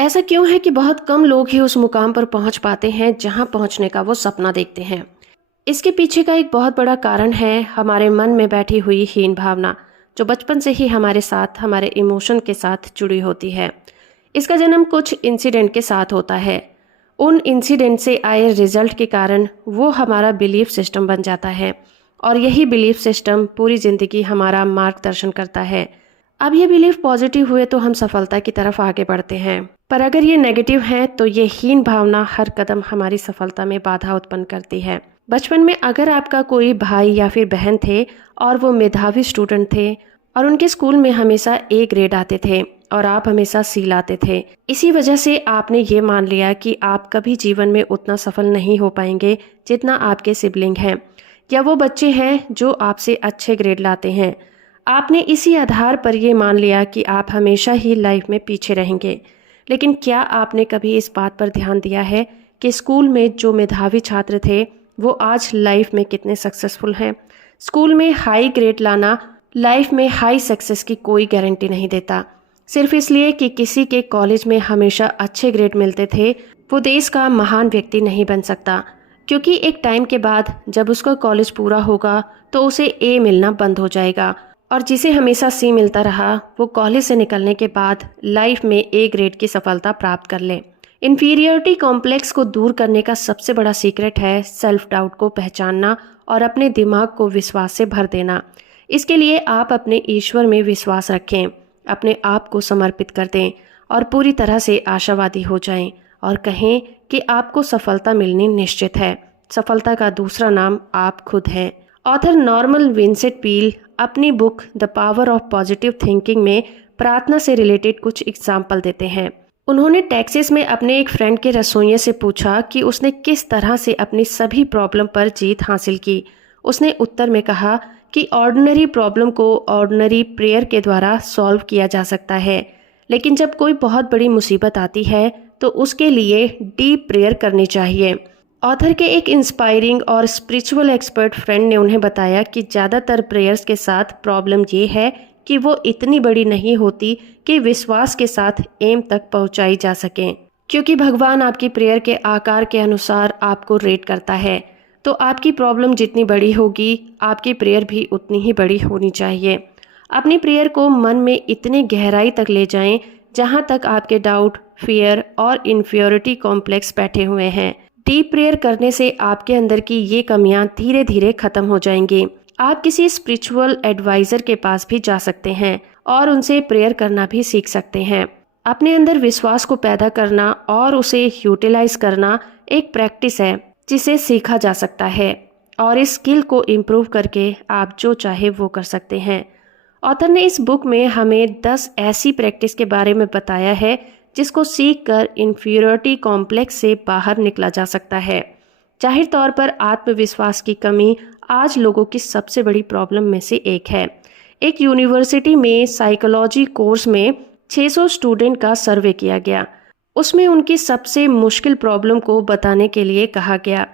ऐसा क्यों है कि बहुत कम लोग ही उस मुकाम पर पहुंच पाते हैं जहां पहुंचने का वो सपना देखते हैं। इसके पीछे का एक बहुत बड़ा कारण है हमारे मन में बैठी हुई हीन भावना, जो बचपन से ही हमारे साथ, हमारे इमोशन के साथ जुड़ी होती है। इसका जन्म कुछ इंसिडेंट के साथ होता है। उन इंसिडेंट से आए रिजल्ट के कारण वो हमारा बिलीफ सिस्टम बन जाता है, और यही बिलीफ सिस्टम पूरी ज़िंदगी हमारा मार्गदर्शन करता है। अब ये बिलीफ पॉजिटिव हुए तो हम सफलता की तरफ आगे बढ़ते हैं, पर अगर ये नेगेटिव है तो ये हीन भावना हर कदम हमारी सफलता में बाधा उत्पन्न करती है। बचपन में अगर आपका कोई भाई या फिर बहन थे और वो मेधावी स्टूडेंट थे और उनके स्कूल में हमेशा ए ग्रेड आते थे और आप हमेशा सी लाते थे, इसी वजह से आपने ये मान लिया कि आप कभी जीवन में उतना सफल नहीं हो पाएंगे जितना आपके सिबलिंग हैं या वो बच्चे हैं जो आपसे अच्छे ग्रेड लाते हैं। आपने इसी आधार पर ये मान लिया कि आप हमेशा ही लाइफ में पीछे रहेंगे। लेकिन क्या आपने कभी इस बात पर ध्यान दिया है कि स्कूल में जो मेधावी छात्र थे वो आज लाइफ में कितने सक्सेसफुल हैं? स्कूल में हाई ग्रेड लाना लाइफ में हाई सक्सेस की कोई गारंटी नहीं देता। सिर्फ इसलिए कि किसी के कॉलेज में हमेशा अच्छे ग्रेड मिलते थे वो देश का महान व्यक्ति नहीं बन सकता, क्योंकि एक टाइम के बाद जब उसका कॉलेज पूरा होगा तो उसे ए मिलना बंद हो जाएगा, और जिसे हमेशा सी मिलता रहा वो कॉलेज से निकलने के बाद लाइफ में ए ग्रेड की सफलता प्राप्त कर ले। इन्फीरियरिटी कॉम्प्लेक्स को दूर करने का सबसे बड़ा सीक्रेट है सेल्फ डाउट को पहचानना और अपने दिमाग को विश्वास से भर देना। इसके लिए आप अपने ईश्वर में विश्वास रखें, अपने आप को समर्पित कर दें और पूरी तरह से आशावादी हो जाएं और कहें कि आपको सफलता मिलनी निश्चित है। सफलता का दूसरा नाम आप खुद हैं। ऑथर नॉर्मन विंसेंट पील अपनी book the power of positive thinking में प्रार्थना से रिलेटेड कुछ एग्जाम्पल देते हैं। उन्होंने टेक्सास में अपने एक फ्रेंड के रसोइये से पूछा कि उसने किस तरह से अपनी सभी प्रॉब्लम पर जीत हासिल की। उसने उत्तर में कहा कि ऑर्डिनरी प्रॉब्लम को ऑर्डिनरी प्रेयर के द्वारा सॉल्व किया जा सकता है, लेकिन जब कोई बहुत बड़ी मुसीबत आती है तो उसके लिए डीप प्रेयर करनी चाहिए। ऑथर के एक इंस्पायरिंग और स्पिरिचुअल एक्सपर्ट फ्रेंड ने उन्हें बताया कि ज़्यादातर प्रेयर्स के साथ प्रॉब्लम ये है कि वो इतनी बड़ी नहीं होती कि विश्वास के साथ एम तक पहुंचाई जा सकें, क्योंकि भगवान आपकी प्रेयर के आकार के अनुसार आपको रेट करता है। तो आपकी प्रॉब्लम जितनी बड़ी होगी आपकी प्रेयर भी उतनी ही बड़ी होनी चाहिए। अपनी प्रेयर को मन में इतनी गहराई तक ले जाएं जहां तक आपके डाउट, फियर और इन्फीरियरिटी कॉम्प्लेक्स बैठे हुए हैं। डीप प्रेयर करने से आपके अंदर की ये कमियां धीरे धीरे खत्म हो जाएंगी। आप किसी स्पिरिचुअल एडवाइजर के पास भी जा सकते हैं और उनसे प्रेयर करना भी सीख सकते हैं। अपने अंदर विश्वास को पैदा करना और उसे यूटिलाइज करना एक प्रैक्टिस है जिसे सीखा जा सकता है, और इस स्किल को इम्प्रूव करके आप जो चाहे वो कर सकते हैं। ऑथर ने इस बुक में हमें 10 ऐसी प्रैक्टिस के बारे में बताया है जिसको सीख कर इन्फीरियरिटी कॉम्प्लेक्स से बाहर निकला जा सकता है। जाहिर तौर पर आत्मविश्वास की कमी आज लोगों की सबसे बड़ी प्रॉब्लम में से एक है। एक यूनिवर्सिटी में साइकोलॉजी कोर्स में 600 स्टूडेंट का सर्वे किया गया। उसमें उनकी सबसे मुश्किल प्रॉब्लम को बताने के लिए कहा गया।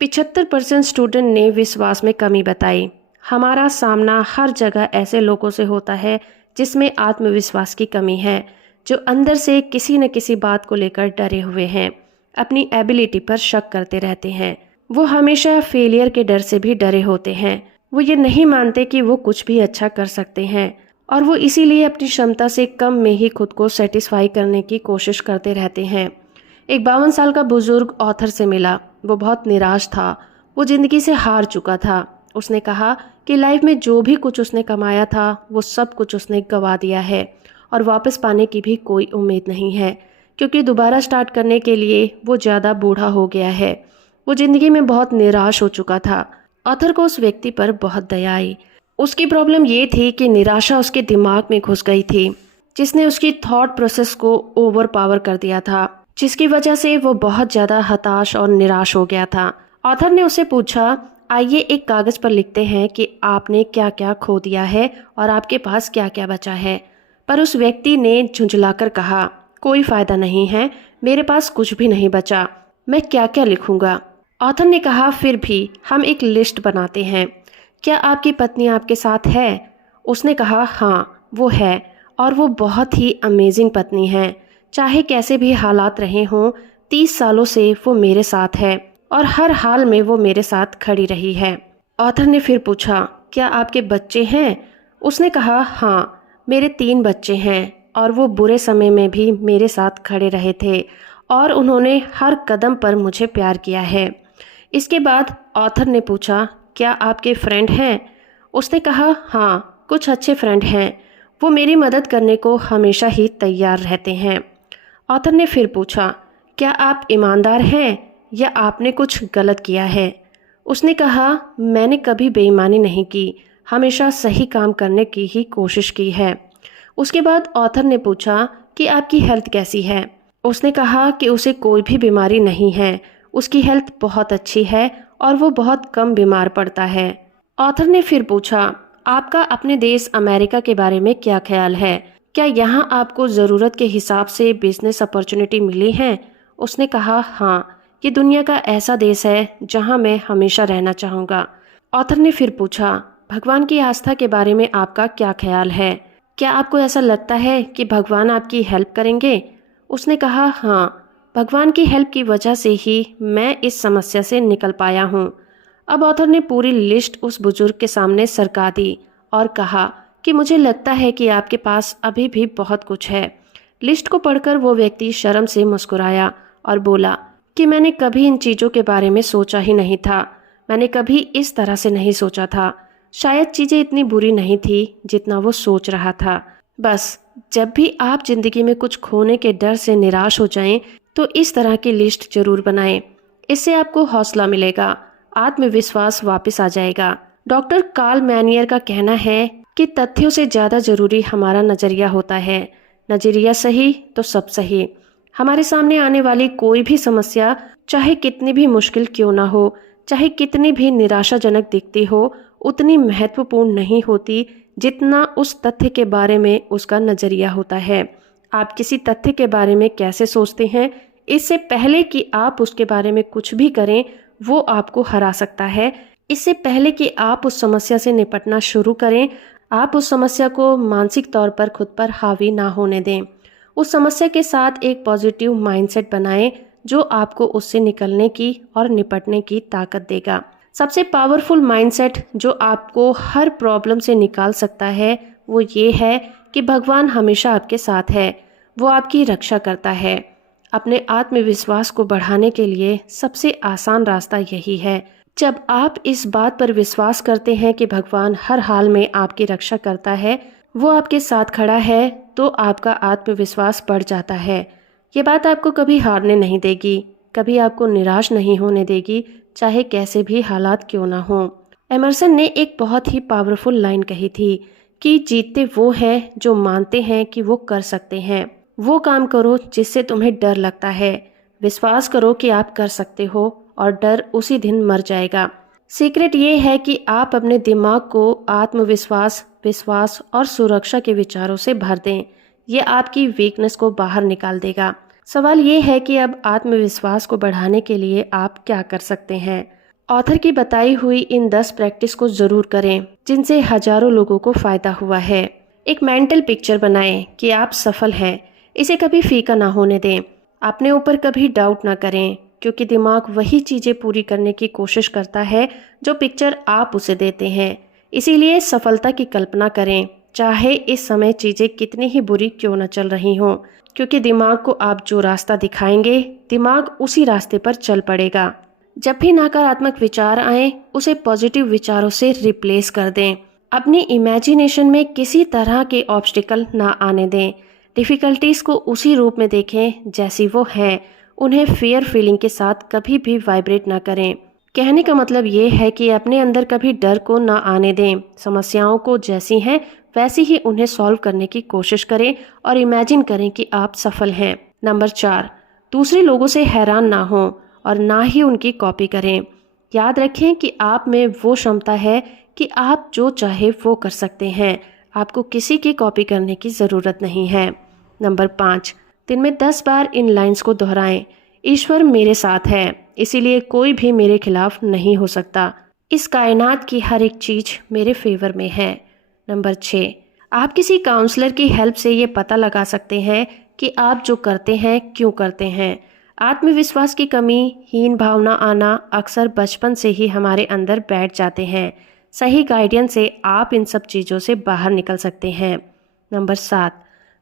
75% स्टूडेंट ने विश्वास में कमी बताई। हमारा सामना हर जगह ऐसे लोगों से होता है जिसमें आत्मविश्वास की कमी है, जो अंदर से किसी न किसी बात को लेकर डरे हुए हैं, अपनी एबिलिटी पर शक करते रहते हैं। वो हमेशा फेलियर के डर से भी डरे होते हैं। वो ये नहीं मानते कि वो कुछ भी अच्छा कर सकते हैं, और वो इसीलिए अपनी क्षमता से कम में ही खुद को सेटिस्फाई करने की कोशिश करते रहते हैं। एक 52 साल का बुजुर्ग ऑथर से मिला। वो बहुत निराश था। वो जिंदगी से हार चुका था। उसने कहा कि लाइफ में जो भी कुछ उसने कमाया था वो सब कुछ उसने गंवा दिया है और वापस पाने की भी कोई उम्मीद नहीं है, क्योंकि दोबारा स्टार्ट करने के लिए वो ज़्यादा बूढ़ा हो गया है। वो जिंदगी में बहुत निराश हो चुका था। ऑथर को उस व्यक्ति पर बहुत दया आई। उसकी प्रॉब्लम ये थी कि निराशा उसके दिमाग में घुस गई थी, जिसने उसकी थॉट प्रोसेस को ओवर पावर कर दिया था, जिसकी वजह से वो बहुत ज़्यादा हताश और निराश हो गया था। ऑथर ने उसे पूछा, आइए एक कागज़ पर लिखते हैं कि आपने क्या क्या खो दिया है और आपके पास क्या क्या बचा है। पर उस व्यक्ति ने झुंझलाकर कहा, कोई फ़ायदा नहीं है, मेरे पास कुछ भी नहीं बचा, मैं क्या क्या लिखूंगा। ऑथर ने कहा, फिर भी हम एक लिस्ट बनाते हैं। क्या आपकी पत्नी आपके साथ है? उसने कहा, हाँ वो है, और वो बहुत ही अमेजिंग पत्नी है चाहे कैसे भी हालात रहे हों, 30 सालों से वो मेरे साथ है और हर हाल में वो मेरे साथ खड़ी रही है। ऑथर ने फिर पूछा, क्या आपके बच्चे हैं? उसने कहा, हाँ, मेरे 3 बच्चे हैं और वो बुरे समय में भी मेरे साथ खड़े रहे थे और उन्होंने हर कदम पर मुझे प्यार किया है। इसके बाद ऑथर ने पूछा, क्या आपके फ्रेंड हैं? उसने कहा, हाँ, कुछ अच्छे फ्रेंड हैं। वो मेरी मदद करने को हमेशा ही तैयार रहते हैं। ऑथर ने फिर पूछा, क्या आप ईमानदार हैं या आपने कुछ गलत किया है? उसने कहा, मैंने कभी बेईमानी नहीं की, हमेशा सही काम करने की ही कोशिश की है। उसके बाद ऑथर ने पूछा कि आपकी हेल्थ कैसी है? उसने कहा कि उसे कोई भी बीमारी नहीं है, उसकी हेल्थ बहुत अच्छी है और वो बहुत कम बीमार पड़ता है। ऑथर ने फिर पूछा, आपका अपने देश अमेरिका के बारे में क्या ख्याल है? क्या यहाँ आपको ज़रूरत के हिसाब से बिजनेस अपॉर्चुनिटी मिली है? उसने कहा, हाँ, ये दुनिया का ऐसा देश है जहाँ मैं हमेशा रहना चाहूँगा। ऑथर ने फिर पूछा, भगवान की आस्था के बारे में आपका क्या ख्याल है? क्या आपको ऐसा लगता है कि भगवान आपकी हेल्प करेंगे? उसने कहा, हाँ, भगवान की हेल्प की वजह से ही मैं इस समस्या से निकल पाया हूँ। अब ऑथर ने पूरी लिस्ट उस बुजुर्ग के सामने सरका दी और कहा कि मुझे लगता है कि आपके पास अभी भी बहुत कुछ है। लिस्ट को पढ़कर वो व्यक्ति शर्म से मुस्कुराया और बोला कि मैंने कभी इन चीज़ों के बारे में सोचा ही नहीं था। मैंने कभी इस तरह से नहीं सोचा था। शायद चीज़ें इतनी बुरी नहीं थी जितना वो सोच रहा था। बस जब भी आप जिंदगी में कुछ खोने के डर से निराश हो जाएं, तो इस तरह की लिस्ट जरूर बनाएं। इससे आपको हौसला मिलेगा, आत्मविश्वास वापस आ जाएगा। डॉक्टर कार्ल मैनियर का कहना है कि तथ्यों से ज़्यादा जरूरी हमारा नज़रिया होता है। नज़रिया सही तो सब सही। हमारे सामने आने वाली कोई भी समस्या, चाहे कितनी भी मुश्किल क्यों ना हो, चाहे कितनी भी निराशाजनक दिखती हो, उतनी महत्वपूर्ण नहीं होती जितना उस तथ्य के बारे में उसका नज़रिया होता है। आप किसी तथ्य के बारे में कैसे सोचते हैं, इससे पहले कि आप उसके बारे में कुछ भी करें, वो आपको हरा सकता है। इससे पहले कि आप उस समस्या से निपटना शुरू करें, आप उस समस्या को मानसिक तौर पर खुद पर हावी ना होने दें। उस समस्या के साथ एक पॉजिटिव माइंडसेट बनाएं जो आपको उससे निकलने की और निपटने की ताकत देगा। सबसे पावरफुल माइंडसेट जो आपको हर प्रॉब्लम से निकाल सकता है वो ये है कि भगवान हमेशा आपके साथ है, वो आपकी रक्षा करता है। अपने आत्मविश्वास को बढ़ाने के लिए सबसे आसान रास्ता यही है। जब आप इस बात पर विश्वास करते हैं कि भगवान हर हाल में आपकी रक्षा करता है, वो आपके साथ खड़ा है, तो आपका आत्मविश्वास बढ़ जाता है। ये बात आपको कभी हारने नहीं देगी, कभी आपको निराश नहीं होने देगी, चाहे कैसे भी हालात क्यों ना हो। एमर्सन ने एक बहुत ही पावरफुल लाइन कही थी कि जीतते वो हैं जो मानते हैं कि वो कर सकते हैं। वो काम करो जिससे तुम्हें डर लगता है। विश्वास करो कि आप कर सकते हो और डर उसी दिन मर जाएगा। सीक्रेट ये है कि आप अपने दिमाग को आत्मविश्वास, विश्वास और सुरक्षा के विचारों से भर दें। ये आपकी वीकनेस को बाहर निकाल देगा। सवाल ये है कि अब आत्मविश्वास को बढ़ाने के लिए आप क्या कर सकते हैं। ऑथर की बताई हुई इन 10 प्रैक्टिस को जरूर करें जिनसे हजारों लोगों को फायदा हुआ है। एक मेंटल पिक्चर बनाएं कि आप सफल हैं। इसे कभी फीका ना होने दें। अपने ऊपर कभी डाउट ना करें, क्योंकि दिमाग वही चीजें पूरी करने की कोशिश करता है जो पिक्चर आप उसे देते हैं। इसीलिए सफलता की कल्पना करें, चाहे इस समय चीजें कितनी ही बुरी क्यों न चल रही हों, क्योंकि दिमाग को आप जो रास्ता दिखाएंगे, दिमाग उसी रास्ते पर चल पड़ेगा। जब भी नकारात्मक विचार आए, उसे पॉजिटिव विचारों से रिप्लेस कर दें। अपनी इमेजिनेशन में किसी तरह के ऑब्स्टिकल ना आने दें। डिफ़िकल्टीज को उसी रूप में देखें जैसी वो हैं। उन्हें फियर फीलिंग के साथ कभी भी वाइब्रेट ना करें। कहने का मतलब ये है कि अपने अंदर कभी डर को ना आने दें। समस्याओं को जैसी हैं वैसे ही उन्हें सॉल्व करने की कोशिश करें और इमेजिन करें कि आप सफल हैं। नंबर 4, दूसरे लोगों से हैरान ना हो और ना ही उनकी कॉपी करें। याद रखें कि आप में वो क्षमता है कि आप जो चाहे वो कर सकते हैं। आपको किसी की कॉपी करने की ज़रूरत नहीं है। नंबर 5, दिन में 10 बार इन लाइंस को दोहराएं। ईश्वर मेरे साथ है, इसीलिए कोई भी मेरे खिलाफ नहीं हो सकता। इस कायनात की हर एक चीज़ मेरे फेवर में है। नंबर 6, आप किसी काउंसलर की हेल्प से ये पता लगा सकते हैं कि आप जो करते हैं क्यों करते हैं। आत्मविश्वास की कमी, हीन भावना आना अक्सर बचपन से ही हमारे अंदर बैठ जाते हैं। सही गाइडेंस से आप इन सब चीज़ों से बाहर निकल सकते हैं। नंबर 7,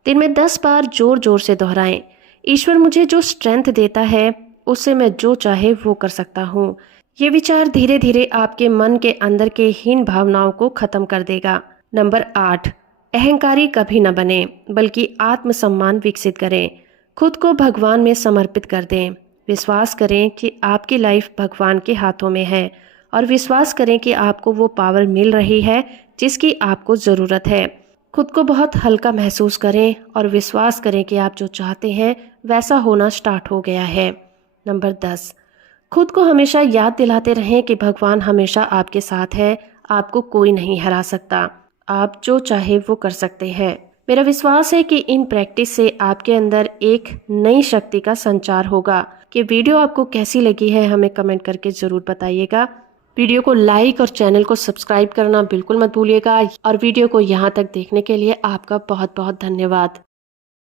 दिन में 10 बार जोर जोर से दोहराएं, ईश्वर मुझे जो स्ट्रेंथ देता है उससे मैं जो चाहे वो कर सकता हूँ। ये विचार धीरे धीरे आपके मन के अंदर के हीन भावनाओं को खत्म कर देगा। नंबर 8, अहंकारी कभी न बने बल्कि आत्मसम्मान विकसित करें। खुद को भगवान में समर्पित कर दें। विश्वास करें कि आपकी लाइफ भगवान के हाथों में है और विश्वास करें कि आपको वो पावर मिल रही है जिसकी आपको ज़रूरत है। खुद को बहुत हल्का महसूस करें और विश्वास करें कि आप जो चाहते हैं वैसा होना स्टार्ट हो गया है। नंबर 10, खुद को हमेशा याद दिलाते रहें कि भगवान हमेशा आपके साथ है, आपको कोई नहीं हरा सकता, आप जो चाहे वो कर सकते हैं। मेरा विश्वास है कि इन प्रैक्टिस से आपके अंदर एक नई शक्ति का संचार होगा। कि वीडियो आपको कैसी लगी है हमें कमेंट करके ज़रूर बताइएगा। वीडियो को लाइक और चैनल को सब्सक्राइब करना बिल्कुल मत भूलिएगा और वीडियो को यहाँ तक देखने के लिए आपका बहुत बहुत धन्यवाद।